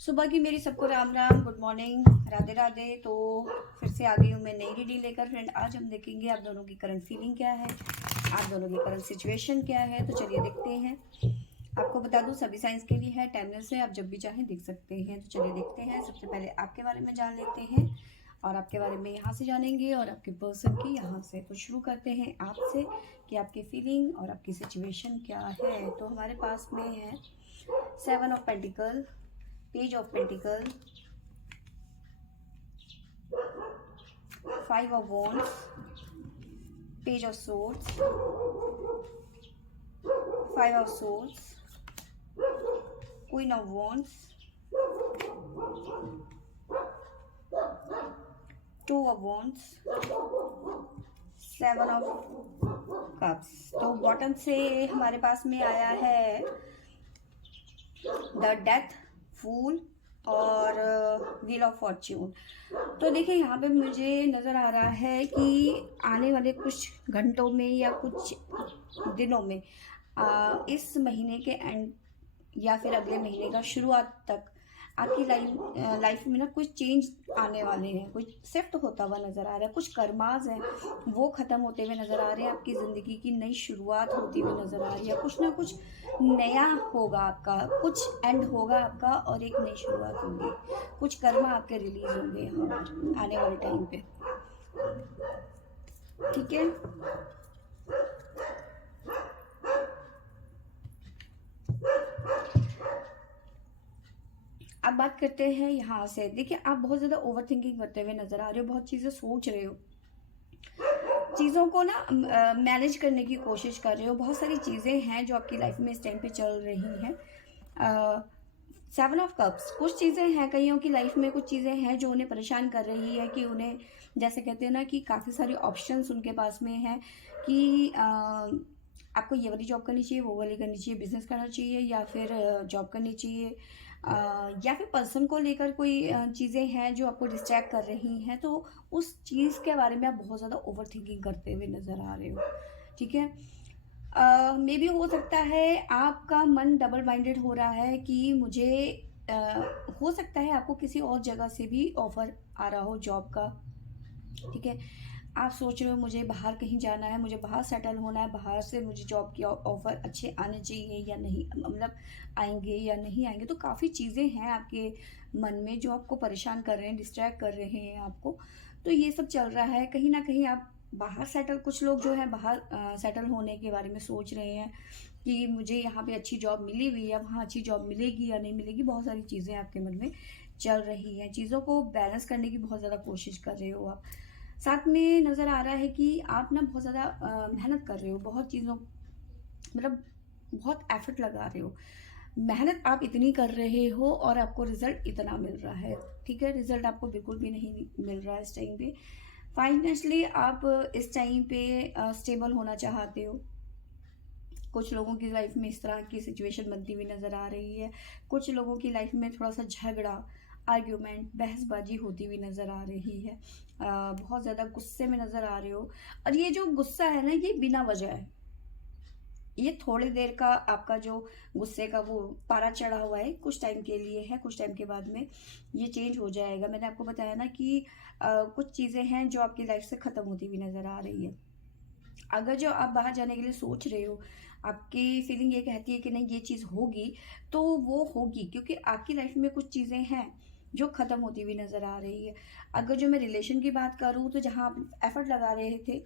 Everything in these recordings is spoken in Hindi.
सुबह की मेरी सबको राम राम, गुड मॉर्निंग, राधे राधे। तो फिर से आ गई हूँ मैं नई रीडिंग लेकर। फ्रेंड, आज हम देखेंगे आप दोनों की करंट फीलिंग क्या है, आप दोनों की करंट सिचुएशन क्या है। तो चलिए देखते हैं। आपको बता दूं सभी साइंस के लिए है, टाइमलेस है, आप जब भी चाहें देख सकते हैं। तो चलिए देखते हैं। सबसे पहले आपके बारे में जान लेते हैं और आपके बारे में यहाँ से जानेंगे और आपके पर्सन की यहाँ से। तो शुरू करते हैं आपसे कि आपकी फीलिंग और आपकी सिचुएशन क्या है। तो हमारे पास में है 7 of pentacle, page of pentacle, 5 of wands, page of swords, 5 of swords, queen of wands, 2 of wands, 7 of cups. तो बॉटम से हमारे पास में आया है द डेथ, फूल और व्हील ऑफ फॉर्च्यून। तो देखिए यहाँ पे मुझे नज़र आ रहा है कि आने वाले कुछ घंटों में या कुछ दिनों में, इस महीने के एंड या फिर अगले महीने का शुरुआत तक आपकी लाइफ में ना कुछ चेंज आने वाले हैं, कुछ शिफ्ट होता हुआ नज़र आ रहा है। कुछ कर्माज हैं वो ख़त्म होते हुए नज़र आ रहे हैं, आपकी ज़िंदगी की नई शुरुआत होती हुई नज़र आ रही है। कुछ ना कुछ नया होगा आपका, कुछ एंड होगा आपका और एक नई शुरुआत होगी। कुछ कर्मा आपके रिलीज होंगे यहाँ पर आने वाले टाइम पे। ठीक है, अब बात करते हैं यहाँ से। देखिए आप बहुत ज़्यादा ओवर थिंकिंग करते हुए नज़र आ रहे हो, बहुत चीज़ें सोच रहे हो, चीज़ों को ना मैनेज करने की कोशिश कर रहे हो। बहुत सारी चीज़ें हैं जो आपकी लाइफ में इस टाइम पे चल रही हैं। 7 ऑफ कप्स, कुछ चीज़ें हैं, कईयों की लाइफ में कुछ चीज़ें हैं जो उन्हें परेशान कर रही है, कि उन्हें जैसे कहते हैं ना कि काफ़ी सारी ऑप्शंस उनके पास में है कि आपको ये वाली जॉब करनी चाहिए, वो वाली करनी चाहिए, बिजनेस करना चाहिए या फिर जॉब करनी चाहिए, या फिर पर्सन को लेकर कोई चीज़ें हैं जो आपको डिस्ट्रैक्ट कर रही हैं। तो उस चीज़ के बारे में आप बहुत ज़्यादा ओवर थिंकिंग करते हुए नज़र आ रहे हो। ठीक है, मे बी हो सकता है आपका मन डबल माइंडेड हो रहा है कि मुझे हो सकता है आपको किसी और जगह से भी ऑफर आ रहा हो जॉब का। ठीक है, आप सोच रहे हो मुझे बाहर कहीं जाना है, मुझे बाहर सेटल होना है, बाहर से मुझे जॉब की ऑफर अच्छे आने चाहिए या नहीं, मतलब आएंगे या नहीं आएंगे। तो काफ़ी चीज़ें हैं आपके मन में जो आपको परेशान कर रहे हैं, डिस्ट्रैक्ट कर रहे हैं आपको। तो ये सब चल रहा है, कहीं ना कहीं आप बाहर सेटल, कुछ लोग जो है बाहर सेटल होने के बारे में सोच रहे हैं कि मुझे यहाँ पे अच्छी जॉब मिली हुई है, वहाँ अच्छी जॉब मिलेगी या नहीं मिलेगी। बहुत सारी चीज़ें आपके मन में चल रही हैं, चीज़ों को बैलेंस करने की बहुत ज़्यादा कोशिश कर रहे हो आप। साथ में नज़र आ रहा है कि आप ना बहुत ज़्यादा मेहनत कर रहे हो, बहुत चीज़ों, मतलब बहुत एफर्ट लगा रहे हो। मेहनत आप इतनी कर रहे हो और आपको रिजल्ट इतना मिल रहा है। ठीक है, रिजल्ट आपको बिल्कुल भी नहीं मिल रहा है इस टाइम पे। फाइनेंशियली आप इस टाइम पे स्टेबल होना चाहते हो। कुछ लोगों की लाइफ में इस तरह की सिचुएशन बनती हुई नज़र आ रही है। कुछ लोगों की लाइफ में थोड़ा सा झगड़ा, आर्ग्यूमेंट, बहसबाजी होती हुई नज़र आ रही है। बहुत ज़्यादा गुस्से में नज़र आ रहे हो। और ये जो गुस्सा है ना, ये बिना वजह है। ये थोड़ी देर का आपका जो गुस्से का वो पारा चढ़ा हुआ है, कुछ टाइम के लिए है, कुछ टाइम के बाद में ये चेंज हो जाएगा। मैंने आपको बताया ना कि कुछ चीज़ें हैं जो आपकी लाइफ से ख़त्म होती हुई नज़र आ रही है। अगर जो आप बाहर जाने के लिए सोच रहे हो, आपकी फीलिंग ये कहती है कि नहीं ये चीज़ होगी, तो वो होगी, क्योंकि आपकी लाइफ में कुछ चीज़ें हैं जो ख़त्म होती हुई नज़र आ रही है। अगर जो मैं रिलेशन की बात करूँ, तो जहाँ आप एफर्ट लगा रहे थे,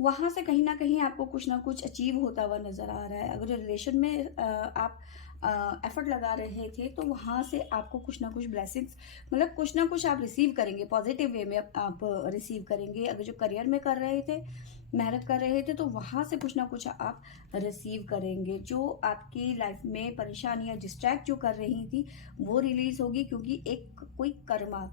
वहाँ से कहीं न कहीं आपको कुछ ना कुछ अचीव होता हुआ नज़र आ रहा है। अगर जो रिलेशन में आप एफर्ट लगा रहे थे, तो वहाँ से आपको कुछ ना कुछ ब्लेसिंग्स, मतलब कुछ ना कुछ आप रिसीव करेंगे, पॉजिटिव वे में आप रिसीव करेंगे। अगर जो करियर में कर रहे थे, मेहनत कर रहे थे, तो वहाँ से कुछ ना कुछ आप रिसीव करेंगे। जो आपकी लाइफ में परेशानियाँ डिस्ट्रैक्ट जो कर रही थी, वो रिलीज़ होगी, क्योंकि एक कोई कर्मा,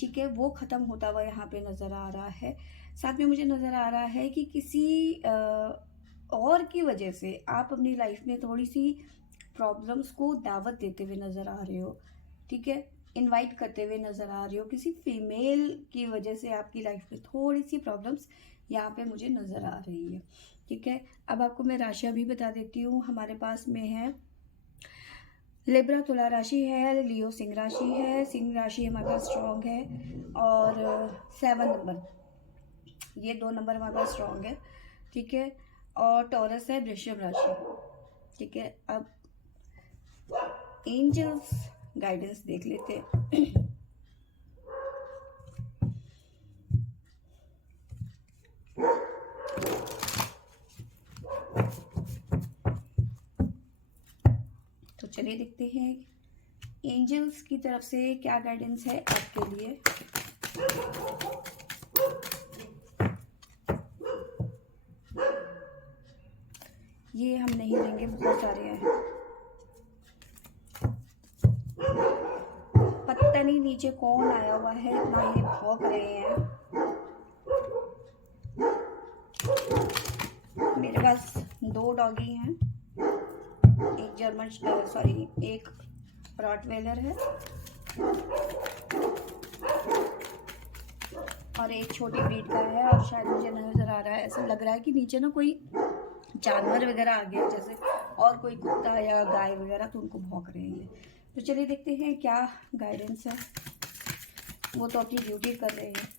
ठीक है, वो ख़त्म होता हुआ यहाँ पे नज़र आ रहा है। साथ में मुझे नज़र आ रहा है कि किसी और की वजह से आप अपनी लाइफ में थोड़ी सी प्रॉब्लम्स को दावत देते हुए नज़र आ रहे हो। ठीक है, इनवाइट करते हुए नज़र आ रहे हो। किसी फीमेल की वजह से आपकी लाइफ में थोड़ी सी प्रॉब्लम्स यहाँ पे मुझे नज़र आ रही है। ठीक है, अब आपको मैं राशियाँ भी बता देती हूँ। हमारे पास में है लिब्रा तुला राशि है, लियो सिंह राशि है, सिंह राशि हमारे पास स्ट्रॉन्ग है, और 7 नंबर, ये 2 नंबर हमारे पास स्ट्रॉन्ग है, ठीक है। और टॉरस है, वृषभ राशि, ठीक है। अब एंजल्स गाइडेंस देख लेते हैं। तो चलिए देखते हैं एंजल्स की तरफ से क्या गाइडेंस है आपके लिए। ये हम नहीं देंगे, बहुत सारे हैं, पता नहीं नीचे कौन आया हुआ है, इतना ये भौंक रहे हैं। मेरे पास 2 डॉगी हैं, एक जर्मन सॉरी एक रॉटवेलर है और एक छोटी ब्रीड का है। और शायद मुझे नजर आ रहा है, ऐसा लग रहा है कि नीचे ना कोई जानवर वगैरह आ गया, जैसे और कोई कुत्ता या गाय वगैरह, तो उनको भौंक रहे हैं। तो चलिए देखते हैं क्या गाइडेंस है। वो तो अपनी ड्यूटी कर रहे हैं।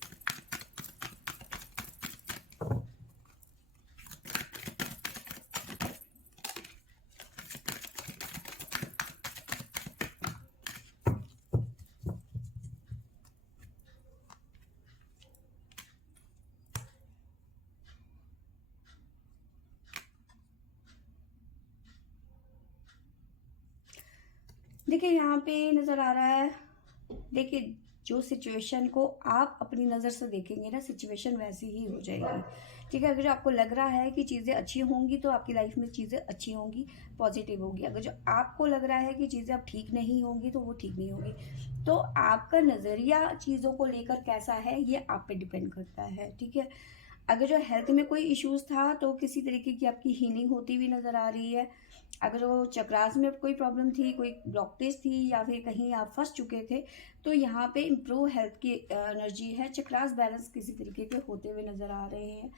देखिए यहाँ पे नज़र आ रहा है, देखिए जो सिचुएशन को आप अपनी नज़र से देखेंगे ना, सिचुएशन वैसी ही हो जाएगी, ठीक है। अगर जो आपको लग रहा है कि चीज़ें अच्छी होंगी तो आपकी लाइफ में चीज़ें अच्छी होंगी, पॉजिटिव होगी। अगर जो आपको लग रहा है कि चीज़ें अब ठीक नहीं होंगी तो वो ठीक नहीं होगी। तो आपका नज़रिया चीज़ों को लेकर कैसा है, ये आप पे डिपेंड करता है, ठीक है। अगर जो हेल्थ में कोई इश्यूज था तो किसी तरीके की आपकी हीलिंग होती हुई नज़र आ रही है। अगर वो चक्रास में कोई प्रॉब्लम थी, कोई ब्लॉकेज थी, या फिर कहीं आप फंस चुके थे, तो यहाँ पे इम्प्रूव हेल्थ की एनर्जी है। चक्रास बैलेंस किसी तरीके के होते हुए नज़र आ रहे हैं।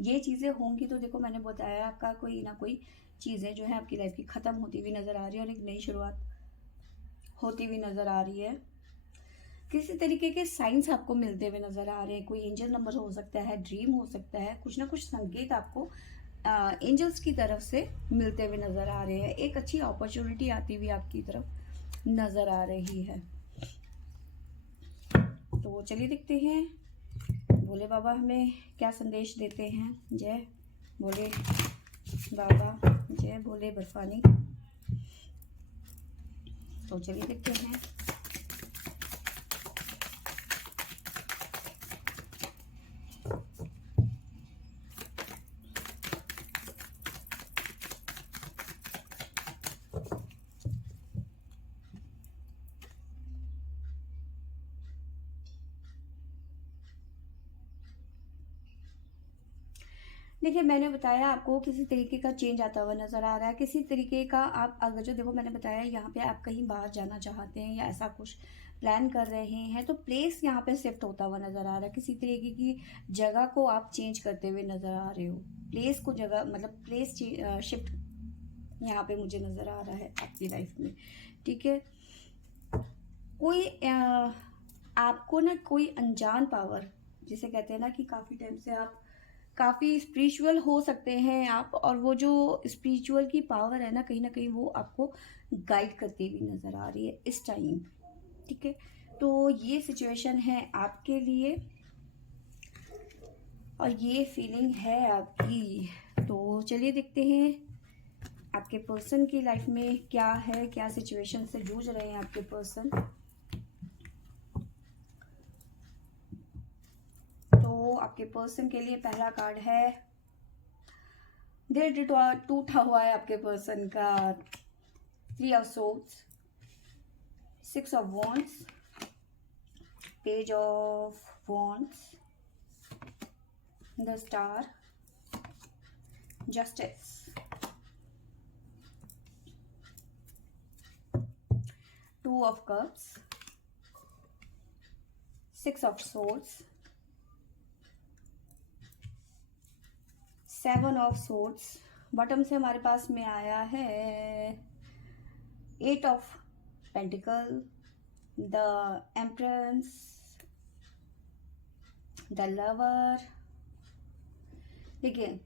ये चीज़ें होंगी तो देखो, मैंने बताया आपका कोई ना कोई चीज़ें जो है आपकी लाइफ की ख़त्म होती हुई नज़र आ रही है और एक नई शुरुआत होती हुई नज़र आ रही है। किसी तरीके के साइंस आपको मिलते हुए नजर आ रहे हैं। कोई एंजल नंबर हो सकता है, ड्रीम हो सकता है, कुछ ना कुछ संकेत आपको एंजल्स की तरफ से मिलते हुए नजर आ रहे हैं। एक अच्छी अपॉर्चुनिटी आती हुई आपकी तरफ नजर आ रही है। तो चलिए देखते हैं भोले बाबा हमें क्या संदेश देते हैं। जय भोले बाबा, जय भोले बर्फानी। तो चलिए देखते हैं। देखिए मैंने बताया आपको किसी तरीके का चेंज आता हुआ नज़र आ रहा है, किसी तरीके का आप अगर जो देखो मैंने बताया यहाँ पे आप कहीं बाहर जाना चाहते हैं या ऐसा कुछ प्लान कर रहे हैं तो प्लेस यहाँ पे शिफ्ट होता हुआ नज़र आ रहा है। किसी तरीके की जगह को आप चेंज करते हुए नज़र आ रहे हो। प्लेस को जगह मतलब प्लेस शिफ्ट यहाँ पे मुझे नज़र आ रहा है आपकी लाइफ में, ठीक है। कोई आपको ना कोई अनजान पावर, जिसे कहते हैं ना कि काफ़ी टाइम से आप काफ़ी स्पिरिचुअल हो सकते हैं आप, और वो जो स्पिरिचुअल की पावर है ना कहीं वो आपको गाइड करती हुई नज़र आ रही है इस टाइम, ठीक है। तो ये सिचुएशन है आपके लिए और ये फीलिंग है आपकी। तो चलिए देखते हैं आपके पर्सन की लाइफ में क्या है, क्या सिचुएशन से जूझ रहे हैं आपके पर्सन। तो आपके पर्सन के लिए पहला कार्ड है, दिल टूटा हुआ है आपके पर्सन का। 3 of swords, 6 of wands, page of wands, the star, justice, 2 of cups, 6 of swords, 7 of swords. Bottom से हमारे पास में आया है eight of pentacle, the empress, the lover. देखिए,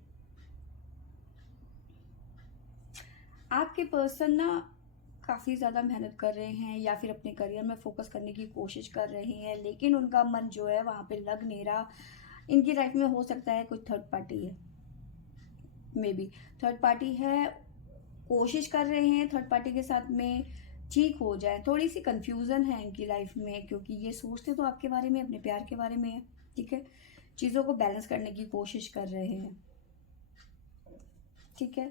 आपके पर्सन ना काफ़ी ज़्यादा मेहनत कर रहे हैं या फिर अपने करियर में फोकस करने की कोशिश कर रहे हैं, लेकिन उनका मन जो है वहाँ पे लग नहीं रहा। इनकी लाइफ में हो सकता है कुछ थर्ड पार्टी है, मे बी थर्ड पार्टी है, कोशिश कर रहे हैं थर्ड पार्टी के साथ में ठीक हो जाए। थोड़ी सी कंफ्यूजन है इनकी लाइफ में, क्योंकि ये सोचते तो आपके बारे में, अपने प्यार के बारे में है, ठीक है। चीज़ों को बैलेंस करने की कोशिश कर रहे हैं, ठीक है।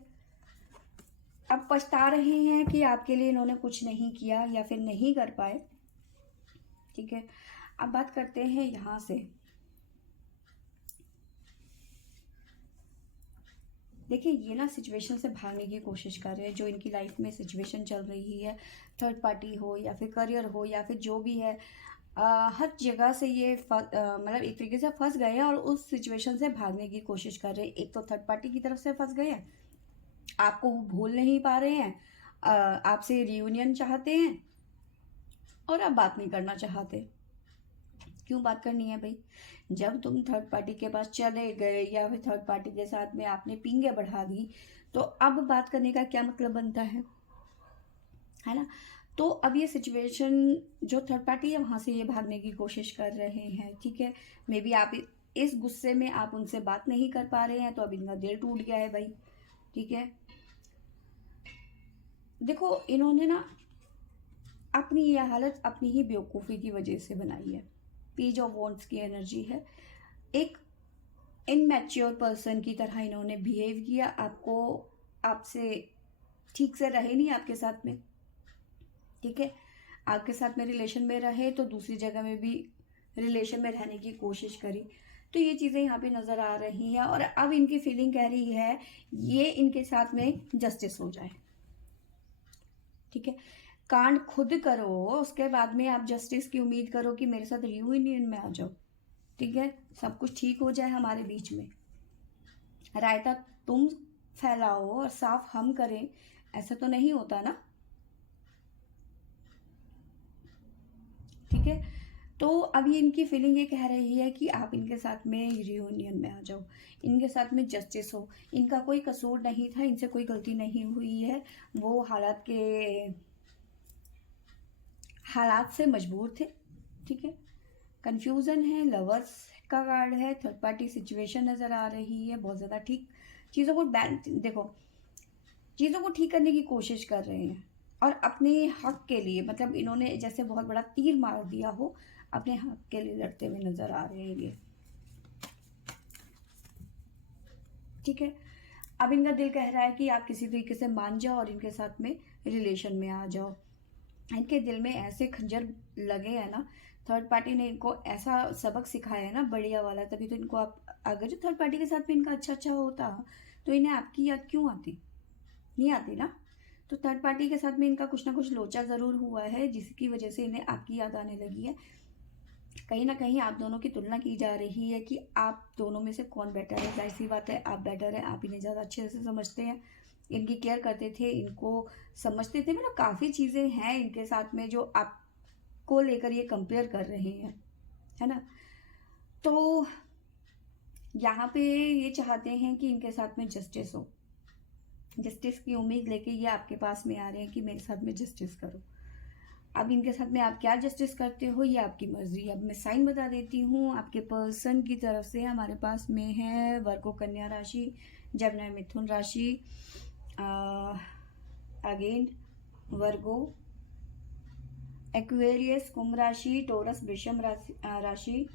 अब पछता रहे हैं कि आपके लिए इन्होंने कुछ नहीं किया या फिर नहीं कर पाए, ठीक है। अब बात करते हैं यहाँ से। देखिए, ये ना सिचुएशन से भागने की कोशिश कर रहे हैं। जो इनकी लाइफ में सिचुएशन चल रही है, थर्ड पार्टी हो या फिर करियर हो या फिर जो भी है, हर जगह से ये मतलब एक तरीके से फंस गए हैं और उस सिचुएशन से भागने की कोशिश कर रहे हैं। एक तो थर्ड पार्टी की तरफ से फंस गए हैं, आपको वो भूल नहीं पा रहे हैं, आपसे रियूनियन चाहते हैं और आप बात नहीं करना चाहते। क्यों बात करनी है भाई? जब तुम थर्ड पार्टी के पास चले गए या फिर थर्ड पार्टी के साथ में आपने पींगे बढ़ा दी, तो अब बात करने का क्या मतलब बनता है ना? तो अब ये सिचुएशन, जो थर्ड पार्टी है वहां से ये भागने की कोशिश कर रहे हैं, ठीक है। मे बी आप इस गुस्से में आप उनसे बात नहीं कर पा रहे हैं, तो अब इनका दिल टूट गया है भाई, ठीक है। देखो, इन्होंने ना अपनी ये हालत अपनी ही बेवकूफ़ी की वजह से बनाई है। पेज ऑफ वॉन्ड्स की एनर्जी है। एक इनमैच्योर पर्सन की तरह इन्होंने बिहेव किया, आपको आपसे ठीक से रहे नहीं आपके साथ में, ठीक है। आपके साथ में रिलेशन में रहे तो दूसरी जगह में भी रिलेशन में रहने की कोशिश करी। तो ये चीज़ें यहाँ पे नज़र आ रही हैं और अब इनकी फीलिंग कह रही है ये इनके साथ में जस्टिस हो जाए, ठीक है। कांड खुद करो, उसके बाद में आप जस्टिस की उम्मीद करो कि मेरे साथ रियूनियन में आ जाओ, ठीक है, सब कुछ ठीक हो जाए हमारे बीच में। रायता तुम फैलाओ और साफ हम करें, ऐसा तो नहीं होता ना, ठीक है। तो अभी इनकी फीलिंग ये कह रही है कि आप इनके साथ में रियूनियन में आ जाओ, इनके साथ में जस्टिस हो। इनका कोई कसूर नहीं था, इनसे कोई गलती नहीं हुई है, वो हालात से मजबूर थे, ठीक है। कंफ्यूजन है, लवर्स का कार्ड है, थर्ड पार्टी सिचुएशन नज़र आ रही है बहुत ज़्यादा, ठीक। चीज़ों को देखो, चीज़ों को ठीक करने की कोशिश कर रहे हैं और अपने हक के लिए, मतलब इन्होंने जैसे बहुत बड़ा तीर मार दिया हो, अपने हक के लिए लड़ते हुए नज़र आ रहे हैं ये, ठीक है। अब इनका दिल कह रहा है कि आप किसी तरीके से मान जाओ और इनके साथ में रिलेशन में आ जाओ। इनके दिल में ऐसे खंजर लगे हैं ना, थर्ड पार्टी ने इनको ऐसा सबक सिखाया है ना बढ़िया वाला, तभी तो इनको आप, अगर जो थर्ड पार्टी के साथ में इनका अच्छा होता तो इन्हें आपकी याद क्यों आती? नहीं आती ना। तो थर्ड पार्टी के साथ में इनका कुछ ना कुछ लोचा ज़रूर हुआ है, जिसकी वजह से इन्हें आपकी याद आने लगी है। कहीं ना कहीं आप दोनों की तुलना की जा रही है कि आप दोनों में से कौन बेटर है। जाहिर सी बात है आप बेटर है, आप इन्हें ज़्यादा अच्छे से समझते हैं, इनकी केयर करते थे, इनको समझते थे, मतलब काफ़ी चीज़ें हैं इनके साथ में जो आपको लेकर ये कंपेयर कर रहे हैं, है ना। तो यहाँ पे ये चाहते हैं कि इनके साथ में जस्टिस हो, जस्टिस की उम्मीद लेके ये आपके पास में आ रहे हैं कि मेरे साथ में जस्टिस करो। अब इनके साथ में आप क्या जस्टिस करते हो ये आपकी मर्जी। अब मैं साइन बता देती हूँ। आपके पर्सन की तरफ से हमारे पास में है वर्गो कन्या राशि, जमना मिथुन राशि, अगेन वर्गो, एक्वेरियस कुंभ राशि, टोरस वृषभ राशि,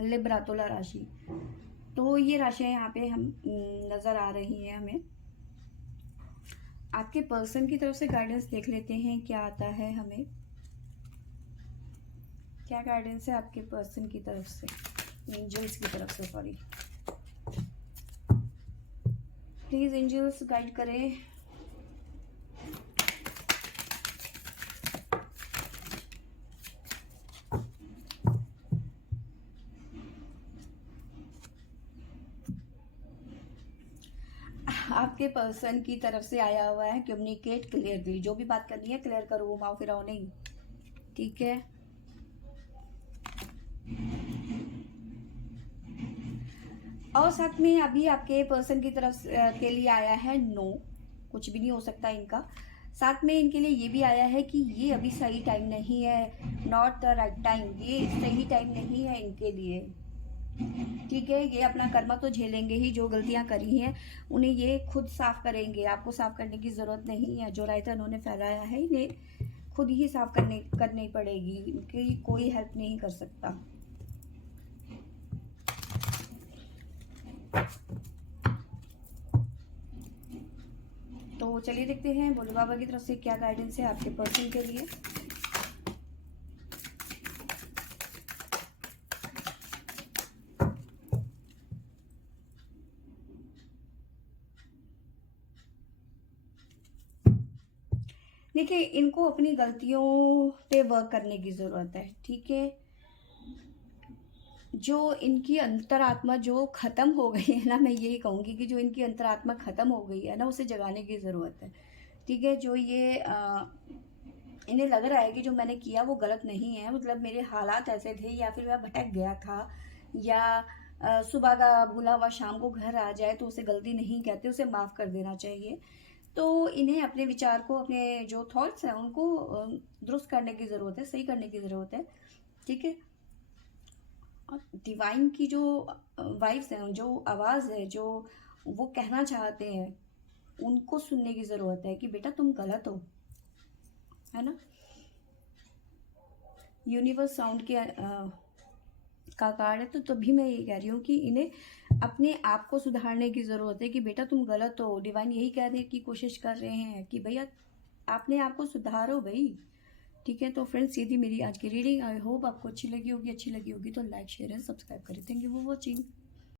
लिब्रा तुला राशि। तो ये राशियाँ यहाँ पे हम नज़र आ रही हैं हमें। आपके पर्सन की तरफ से गाइडेंस देख लेते हैं क्या आता है हमें, क्या गाइडेंस है आपके पर्सन की तरफ से, एंजल्स की तरफ से, सॉरी। प्लीज एंजल्स गाइड करें। आपके पर्सन की तरफ से आया हुआ है कम्युनिकेट क्लियरली, जो भी बात करनी है क्लियर करो, घुमाओ फिराओ नहीं, ठीक है। और साथ में अभी आपके पर्सन की तरफ के लिए आया है नो, कुछ भी नहीं हो सकता इनका। साथ में इनके लिए ये भी आया है कि ये अभी सही टाइम नहीं है, नॉट द राइट टाइम, ये सही टाइम नहीं है इनके लिए, ठीक है। ये अपना कर्मा तो झेलेंगे ही, जो गलतियां करी हैं उन्हें ये खुद साफ करेंगे, आपको साफ करने की ज़रूरत नहीं है। जो रायता उन्होंने फैलाया है इन्हें खुद ही साफ करनी पड़ेगी, इनकी कोई हेल्प नहीं कर सकता। तो चलिए देखते हैं भोले बाबा की तरफ से क्या गाइडेंस है आपके पर्सन के लिए। देखिए, इनको अपनी गलतियों पे वर्क करने की ज़रूरत है, ठीक है। जो इनकी अंतरात्मा जो ख़त्म हो गई है ना, मैं यही कहूँगी कि जो इनकी अंतरात्मा ख़त्म हो गई है ना, उसे जगाने की ज़रूरत है, ठीक है। जो ये इन्हें लग रहा है कि जो मैंने किया वो गलत नहीं है, मतलब मेरे हालात ऐसे थे, या फिर मैं भटक गया था, या सुबह का भूला हुआ शाम को घर आ जाए तो उसे गलती नहीं कहते, उसे माफ़ कर देना चाहिए। तो इन्हें अपने विचार को, अपने जो थॉट्स हैं उनको दुरुस्त करने की ज़रूरत है, सही करने की ज़रूरत है, ठीक है। और डिवाइन की जो वाइब्स हैं, जो आवाज़ है, जो वो कहना चाहते हैं, उनको सुनने की ज़रूरत है कि बेटा तुम गलत हो, है ना। यूनिवर्स साउंड के का कार्ड है, तो तभी मैं ये कह रही हूँ कि इन्हें अपने आप को सुधारने की ज़रूरत है कि बेटा तुम गलत हो। डिवाइन यही कहने की कोशिश कर रहे हैं कि भैया आपने आप को सुधारो भाई, ठीक है। तो फ्रेंड्स, ये थी मेरी आज की रीडिंग। आई होप आपको अच्छी लगी होगी तो लाइक शेयर एंड सब्सक्राइब करें। Thank you for watching.